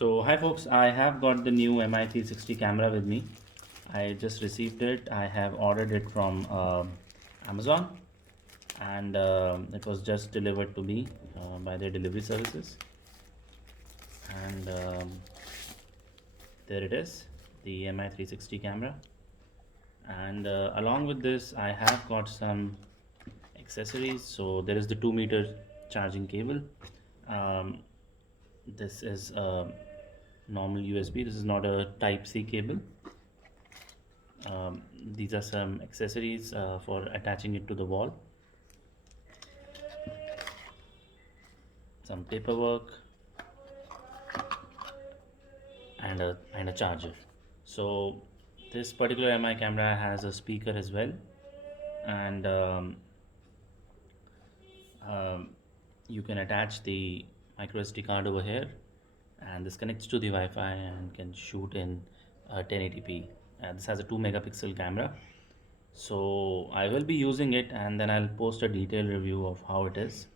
So hi folks, I have got the new MI360 camera with me. I just received it. I have ordered it from Amazon, and it was just delivered to me by their delivery services. And there it is, the MI360 camera. And along with this, I have got some accessories. So there is the 2 meter charging cable. Um, this is a normal USB. This is not a Type C cable. These are some accessories for attaching it to the wall. Some paperwork and a charger. So this particular MI camera has a speaker as well, and um, you can attach the micro SD card over here, and this connects to the Wi-Fi and can shoot in 1080p. This has a 2 megapixel camera. So I will be using it, and then I'll post a detailed review of how it is.